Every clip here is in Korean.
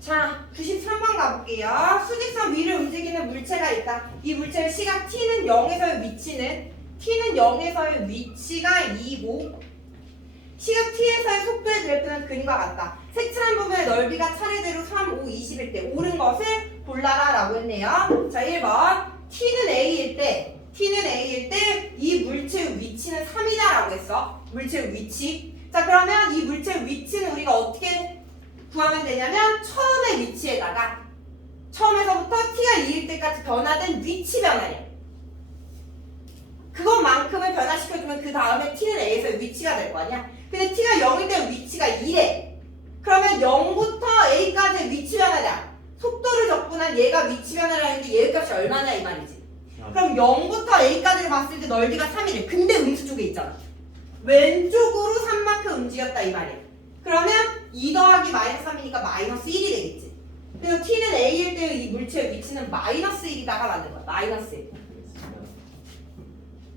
자, 93번 가볼게요. 수직선 위를 움직이는 물체가 있다. 이 물체의 시각 t는 0에서의 위치는 t는 0에서의 위치가 2고 시각 t에서의 속도의 그래프는 그림과 같다. 색칠한 부분의 넓이가 차례대로 3, 5, 20일 때 옳은 것을 골라라 라고 했네요. 자, 1번 t는 a일 때 t는 a일 때 이 물체의 위치는 3이다 라고 했어. 물체의 위치. 자, 그러면 이 물체의 위치는 우리가 어떻게 구하면 되냐면 처음 의 위치에다가 처음에서부터 t가 2일 때까지 변화된 위치 변화량 그것만큼을 변화시켜주면 그 다음에 t는 a에서 위치가 될 거 아니야? 근데 t가 0일 때 위치가 2래. 그러면 0부터 a까지의 위치 변화량 속도를 적분한 얘가 위치 변화량인데 얘 값이 얼마냐 이 말이지. 그럼 0부터 a까지를 봤을 때 넓이가 3이래. 근데 음수 쪽에 있잖아. 왼쪽으로 3만큼 움직였다 이 말이야 그러면 2 더하기 마이너스 3이니까 마이너스 1이 되겠지. 그래서 t는 a일 때의 이 물체의 위치는 마이너스 1이다가 맞는 거야. 마이너스 1.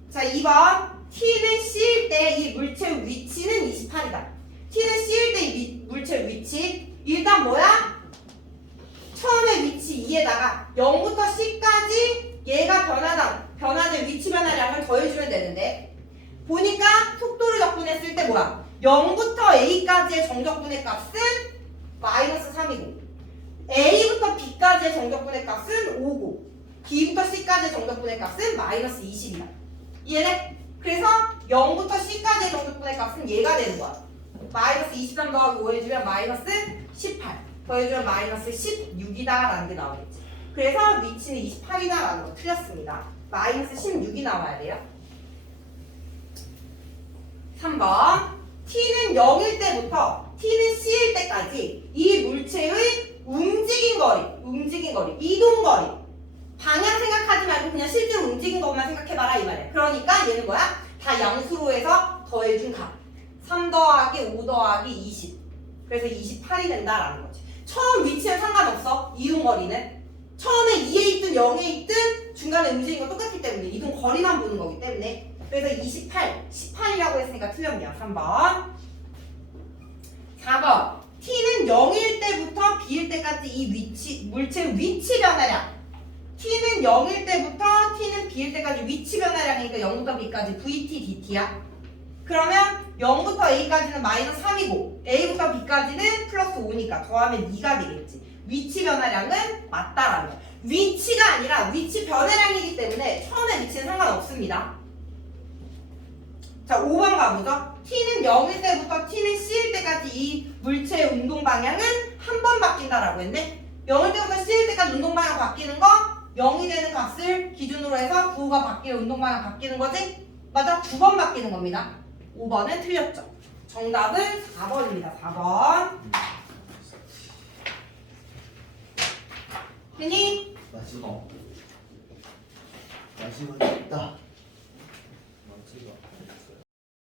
자, 2번. t는 c일 때 이 물체의 위치는 28이다. t는 c일 때 이 물체의 위치 일단 뭐야? 처음에 위치 2에다가 0부터 c까지 얘가 변화당 변화된 위치 변화량을 더해주면 되는데 보니까 속도를 적분했을 때 뭐야? 0부터 a까지의 정적분의 값은 마이너스 3이고 a부터 b까지의 정적분의 값은 5고 b부터 c까지의 정적분의 값은 마이너스 20이다. 이해돼? 그래서 0부터 c까지의 정적분의 값은 얘가 되는 거야. 마이너스 23 더하기 5 해주면 마이너스 18 더해주면 마이너스 16이다 라는 게 나오겠지. 그래서 위치는 28이다 라는 거 틀렸습니다. 마이너스 16이 나와야 돼요. 3번 t는 0일 때부터 t는 c일 때까지 이 물체의 움직인 거리, 움직인 거리, 이동 거리 방향 생각하지 말고 그냥 실제로 움직인 것만 생각해봐라 이 말이야. 그러니까 얘는 뭐야? 다 양수로 해서 더해준 값. 3 더하기 5 더하기 20. 그래서 28이 된다라는 거지. 처음 위치는 상관없어. 이동 거리는. 처음에 2에 있든 0에 있든 중간에 움직인 거 똑같기 때문에 이동 거리만 보는 거기 때문에 그래서 28, 18이라고 했으니까 틀렸네요. 3번. 4번. t는 0일 때부터 b일 때까지 이 위치, 물체 위치 변화량. t는 0일 때부터 t는 b일 때까지 위치 변화량이니까 0부터 b까지 vt, dt야. 그러면 0부터 a까지는 마이너스 3이고 a부터 b까지는 플러스 5니까 더하면 2가 되겠지. 위치 변화량은 맞다라는 거야. 위치가 아니라 위치 변화량이기 때문에 처음에 위치는 상관없습니다. 자, 5번 가보죠. t는 0일 때부터 t는 c일 때까지 이 물체의 운동 방향은 한 번 바뀐다라고 했네. 0일 때부터 c일 때까지 운동 방향 바뀌는 거 0이 되는 값을 기준으로 해서 부호가 바뀌어 운동 방향 바뀌는 거지? 맞아? 두 번 바뀌는 겁니다. 5번은 틀렸죠. 정답은 4번입니다. 4번. 됐니? 마지막 마지막 있다